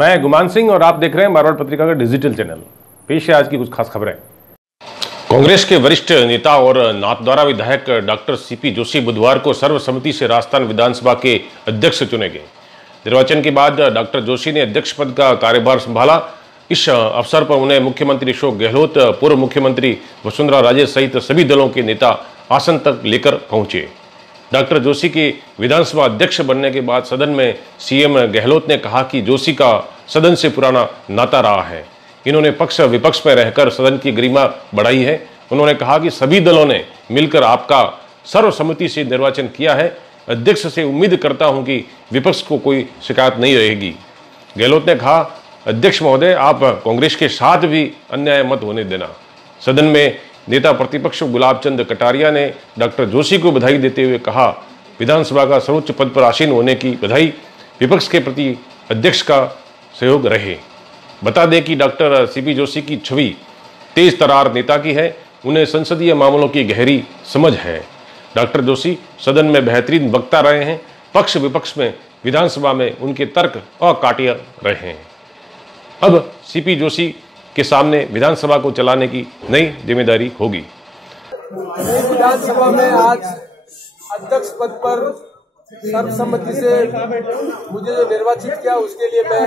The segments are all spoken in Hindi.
मैं गुमान सिंह और आप देख रहे हैं मारवाड़ पत्रिका का डिजिटल चैनल। पेश है आज की कुछ खास खबरें। कांग्रेस के वरिष्ठ नेता और नाथद्वारा विधायक डॉक्टर सीपी जोशी बुधवार को सर्वसम्मति से राजस्थान विधानसभा के अध्यक्ष चुने गए। निर्वाचन के बाद डॉक्टर जोशी ने अध्यक्ष पद का कार्यभार संभाला। इस अवसर पर उन्हें मुख्यमंत्री अशोक गहलोत, पूर्व मुख्यमंत्री वसुंधरा राजे सहित सभी दलों के नेता आसन तक लेकर पहुंचे। डॉक्टर जोशी के विधानसभा अध्यक्ष बनने के बाद सदन में सीएम गहलोत ने कहा कि जोशी का सदन से पुराना नाता रहा है। इन्होंने पक्ष विपक्ष में रहकर सदन की गरिमा बढ़ाई है। उन्होंने कहा कि सभी दलों ने मिलकर आपका सर्वसम्मति से निर्वाचन किया है। अध्यक्ष से उम्मीद करता हूं कि विपक्ष को कोई शिकायत नहीं रहेगी। गहलोत ने कहा, अध्यक्ष महोदय, आप कांग्रेस के साथ भी अन्याय मत होने देना। सदन में नेता प्रतिपक्ष गुलाब चंद कटारिया ने डॉक्टर जोशी को बधाई देते हुए कहा, विधानसभा का सर्वोच्च पद पर आसीन होने की बधाई। विपक्ष के प्रति अध्यक्ष का सहयोग रहे। बता दें कि डॉक्टर सीपी जोशी की छवि तेज तरार नेता की है। उन्हें संसदीय मामलों की गहरी समझ है। डॉक्टर जोशी सदन में बेहतरीन वक्ता रहे हैं। पक्ष विपक्ष में विधानसभा में उनके तर्क अकाट्य रहे हैं। अब सीपी जोशी के सामने विधानसभा को चलाने की नई जिम्मेदारी होगी। विधानसभा में आज अध्यक्ष पद पर सर्वसम्मति से मुझे जो निर्वाचित किया उसके लिए मैं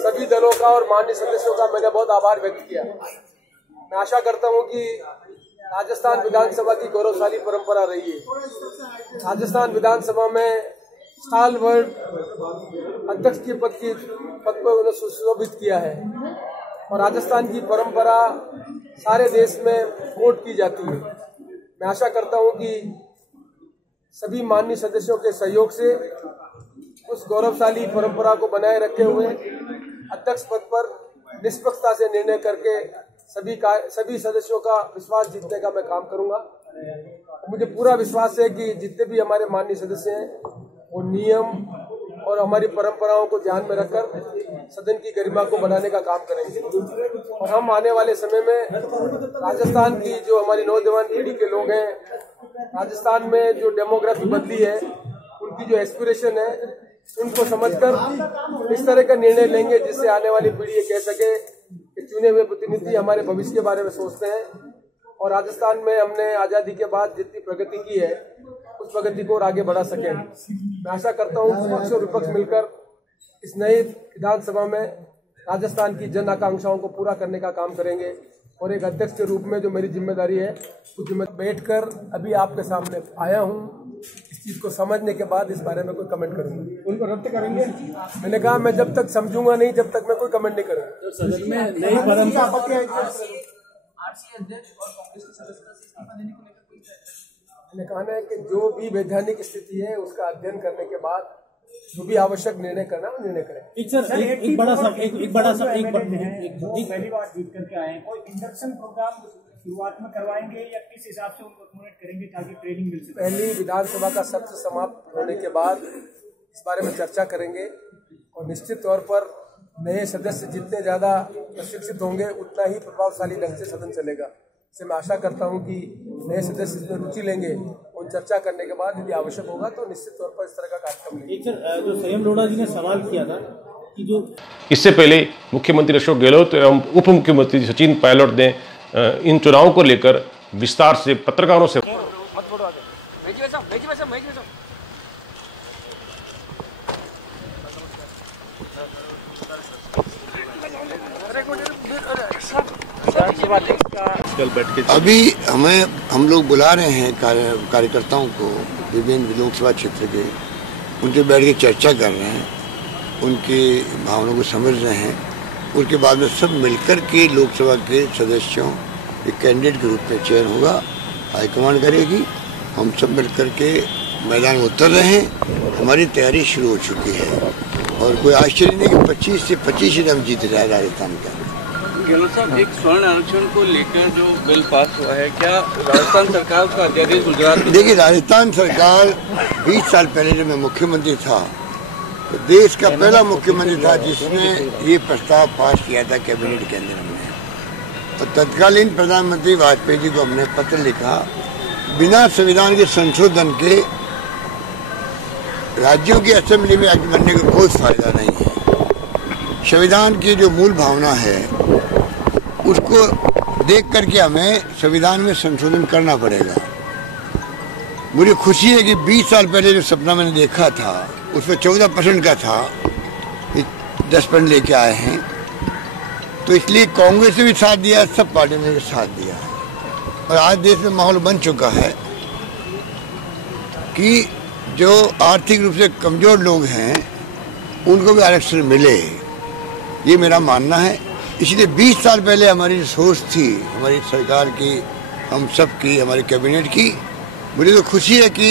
सभी दलों का और माननीय सदस्यों का मैंने बहुत आभार व्यक्त किया। मैं आशा करता हूं कि राजस्थान विधानसभा की गौरवशाली परंपरा रही है। राजस्थान विधानसभा में साल भर अध्यक्ष के पद पर उन्हें सुशोभित किया है और राजस्थान की परंपरा सारे देश में कोट की जाती है। मैं आशा करता हूं कि सभी माननीय सदस्यों के सहयोग से उस गौरवशाली परंपरा को बनाए रखे हुए अध्यक्ष पद पर निष्पक्षता से निर्णय करके सभी सदस्यों का विश्वास जीतने का मैं काम करूंगा। मुझे पूरा विश्वास है कि जितने भी हमारे माननीय सदस्य हैं वो नियम और हमारी परंपराओं को ध्यान में रखकर सदन की गरिमा को बढ़ाने का काम करेंगे और हम आने वाले समय में राजस्थान की जो हमारी नौजवान पीढ़ी के लोग हैं, राजस्थान में जो डेमोग्राफी बदली है, उनकी जो एस्पिरेशन है, उनको समझकर इस तरह का निर्णय लेंगे जिससे आने वाली पीढ़ी ये कह सके कि चुने हुए प्रतिनिधि हमारे भविष्य के बारे में सोचते हैं और राजस्थान में हमने आजादी के बाद जितनी प्रगति की है उस प्रगति को और आगे बढ़ा सकें। मैं आशा करता हूं पक्ष और विपक्ष मिलकर इस नई विधानसभा में राजस्थान की जन आकांक्षाओं को पूरा करने का काम करेंगे और एक अध्यक्ष के रूप में जो मेरी जिम्मेदारी है उस मैं बैठकर अभी आपके सामने आया हूं। इस चीज को समझने के बाद इस बारे में कोई कमेंट करूंगा। उनको रद्द करेंगे। मैंने कहा मैं जब तक समझूंगा नहीं जब तक मैं कोई कमेंट नहीं करूंगा। तो सदन में नई परंपरा मैंने कहा है कि जो भी वैधानिक स्थिति है उसका अध्ययन करने के बाद जो भी आवश्यक निर्णय करना वो निर्णय करें। एक बड़ा सा पहली बार जीत करके आए हैं, कोई इंडक्शन प्रोग्राम शुरुआत में करवाएंगे या किस हिसाब से उनको एक्मोडेट करेंगे ताकि ट्रेनिंग मिल सके? पहली विधानसभा का सत्र समाप्त होने के बाद इस बारे में चर्चा करेंगे और निश्चित तौर पर नए सदस्य जितने ज्यादा प्रशिक्षित होंगे उतना ही प्रभावशाली ढंग से सदन चलेगा। इससे मैं आशा करता हूं कि नए सदस्य इसमें रुचि लेंगे और चर्चा करने के बाद यदि आवश्यक होगा तो निश्चित तौर पर इस तरह का कार्यक्रम लेंगे। एक सर जो संयम लोढ़ा जी ने सवाल किया था कि जो इससे पहले मुख्यमंत्री अशोक गहलोत एवं उप मुख्यमंत्री सचिन पायलट ने इन चुनावों को लेकर विस्तार से पत्रकारों से अभी हम लोग बुला रहे हैं कार्यकर्ताओं को विभिन्न लोकसभा क्षेत्र के, उनसे बैठ के चर्चा कर रहे हैं, उनकी भावनाओं को समझ रहे हैं। उसके बाद में सब मिलकर के लोकसभा के सदस्यों एक कैंडिडेट के रूप में चयन होगा, हाईकमान करेगी। हम सब मिलकर के मैदान में उतर रहे हैं। हमारी तैयारी शुरू हो चुकी है और कोई आश्चर्य नहीं कि 25 से 25 सीट हम जीत रहे हैं राजस्थान का। गहलोत साहब, एक स्वर्ण आरक्षण को लेकर जो बिल पास हुआ है, क्या राजस्थान सरकार का अध्यादेश गुजरात? देखिए, राजस्थान सरकार 20 साल पहले जब मैं मुख्यमंत्री था तो देश का पहला मुख्यमंत्री था जिसने ये प्रस्ताव पास किया था कैबिनेट के अंदर हमने। और तत्कालीन प्रधानमंत्री वाजपेयी जी को हमने पत्र लिखा, बिना संविधान के संशोधन के राज्यों की असेंबली में एक्ट बनने का कोई फायदा नहीं है। संविधान की जो मूल भावना है उसको देख करके हमें संविधान में संशोधन करना पड़ेगा। मुझे खुशी है कि 20 साल पहले जो सपना मैंने देखा था उसमें 14% का था, 10% लेके आए हैं। तो इसलिए कांग्रेस ने भी साथ दिया, सब पार्टी ने भी साथ दिया और आज देश में माहौल बन चुका है कि जो आर्थिक रूप से कमजोर लोग हैं उनको भी आरक्षण मिले, ये मेरा मानना है। इसलिए 20 साल पहले हमारी जो सोच थी, हमारी सरकार की, हम सब की, हमारे कैबिनेट की, मुझे तो खुशी है कि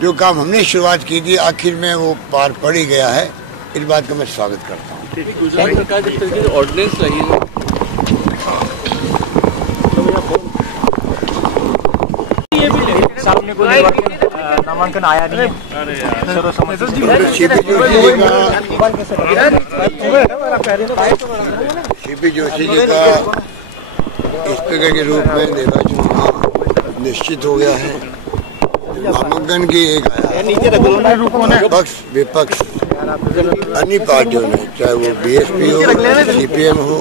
जो काम हमने शुरुआत की थी आखिर में वो पार पड़ ही गया है। इस बात का मैं स्वागत करता हूँ। गुजरात सरकार जिस तरीके से ऑर्डिनेंस रही है, सामने कोई नामांकन आया नहीं है। सीपी जोशी जी का स्पीकर के रूप में निर्वाचन चुनाव निश्चित हो गया है। नामांकन की एक आया पक्ष विपक्ष अन्य पार्टियों ने, चाहे वो बीएसपी हो, सीपीएम हो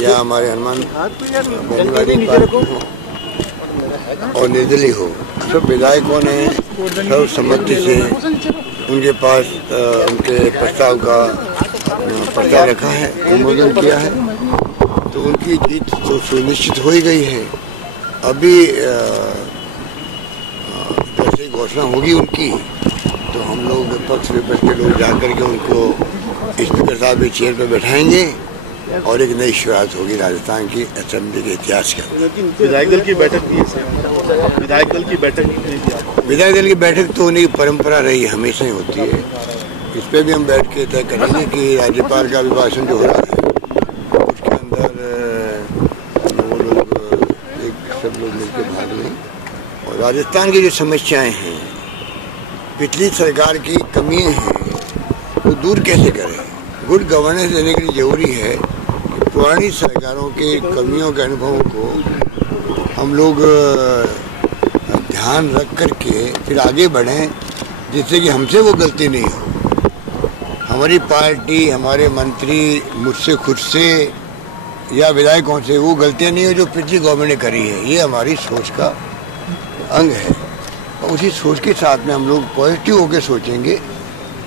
या हमारे हनुमान बेनीवादी पार्टी हो और निर्दलीय हो, सब विधायकों ने सर्वसम्मति से उनके पास उनके प्रस्ताव रखा है, अनुमोदन किया है। तो उनकी जीत तो सुनिश्चित हो ही गई है। अभी जैसे घोषणा होगी उनकी तो हम लोग विपक्ष के लोग जाकर के उनको स्पीकर साहब के चेयर पर बैठाएंगे और एक नई शुरुआत होगी राजस्थान की असेंबली के इतिहास के। विधायक दल की बैठक भी है, विधायक दल की बैठक तो होने की परंपरा रही, हमेशा ही होती है। इस पर भी हम बैठ के तय करेंगे कि राज्यपाल का अभिभाषण जो हो रहा है उसके अंदर वो लोग सब लोग मिलकर भाग लें और राजस्थान की जो समस्याएं हैं, पिछली सरकार की कमियां हैं, वो दूर कैसे करें। गुड गवर्नेंस देने के लिए जरूरी है कि पुरानी सरकारों की कमियों के अनुभवों को हम लोग ध्यान रख करके फिर आगे बढ़ें, जिससे कि हमसे वो गलती नहीं हो। हमारी पार्टी, हमारे मंत्री मुझसे खुद से या विधायकों से वो गलतियां नहीं हो जो पिछली गवर्नमेंट ने करी है। ये हमारी सोच का अंग है और उसी सोच के साथ में हम लोग पॉजिटिव होकर सोचेंगे।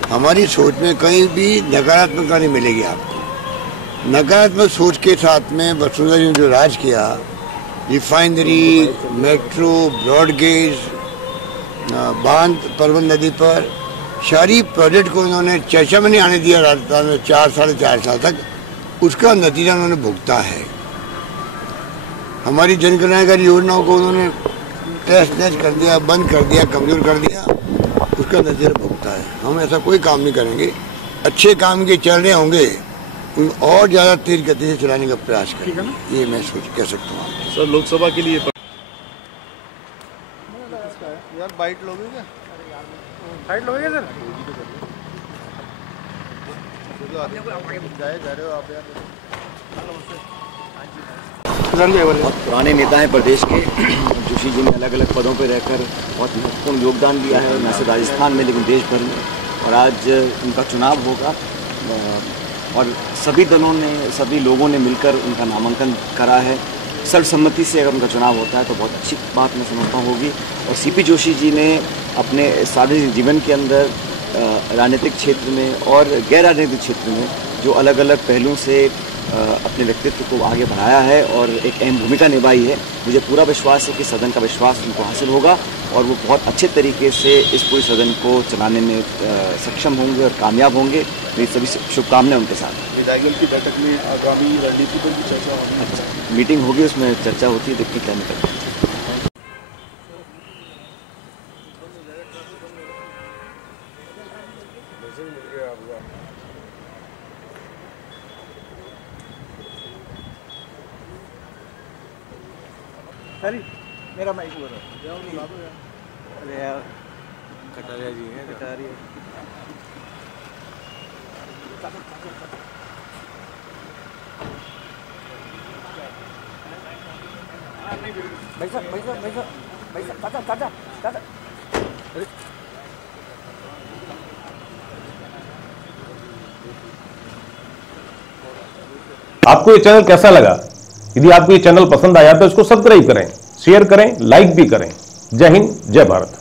हमारी सोच में कहीं भी नकारात्मकता नहीं मिलेगी आपको। नकारात्मक सोच के साथ में वसुंधरा जी ने जो राज किया, रिफाइनरी, मेट्रो, ब्रॉडगेज, बांध परवन नदी पर शहरी प्रोजेक्ट को उन्होंने चर्चा में नहीं आने दिया राजस्थान में 4 साढ़े 4 साल तक, उसका नतीजा उन्होंने भुगता है। हमारी जन कल्याणकारी योजनाओं को उन्होंने तहस नहस कर दिया, बंद कर दिया, कमजोर कर दिया, उसका नतीजा भुगता है। हम ऐसा कोई काम नहीं करेंगे, अच्छे काम के चल रहे होंगे और ज़्यादा तेज गति से चलाने का प्रयास करेंगे, ये मैं कह सकता हूँ। सर लोकसभा के लिए यार बाइट लोगे क्या? बाइट लोगे सर? जा रहे हो आप यार? बहुत पुराने नेता हैं प्रदेश के। जोशी जी ने अलग अलग पदों पर रहकर बहुत महत्वपूर्ण योगदान दिया है, न सिर्फ राजस्थान में लेकिन देश भर में। और आज उनका चुनाव होगा और सभी दलों ने, सभी लोगों ने मिलकर उनका नामांकन करा है। सर्वसम्मति से अगर उनका चुनाव होता है तो बहुत अच्छी बात मैं समझता होगी। और सीपी जोशी जी ने अपने सार्वजनिक जीवन के अंदर राजनीतिक क्षेत्र में और गैर राजनीतिक क्षेत्र में जो अलग अलग पहलुओं से अपने व्यक्तित्व को आगे बढ़ाया है और एक अहम भूमिका निभाई है। मुझे पूरा विश्वास है कि सदन का विश्वास उनको हासिल होगा और वो बहुत अच्छे तरीके से इस पूरे सदन को चलाने में सक्षम होंगे और कामयाब होंगे। मेरी सभी शुभकामनाएं उनके साथ। विधायक दल की बैठक में आगामी रणनीति पर भी चर्चा होगी। अच्छा, मीटिंग होगी, उसमें चर्चा होती है, देखते क्या निकलता है। मेरा माइक बोल रहा है। अरे यार कटारिया जी है, कटारिया। भाई साहब चाचा आपको ये चैनल कैसा लगा? यदि आपको ये चैनल पसंद आया तो इसको सब्सक्राइब करें, शेयर करें, लाइक भी करें। जय हिंद, जय भारत।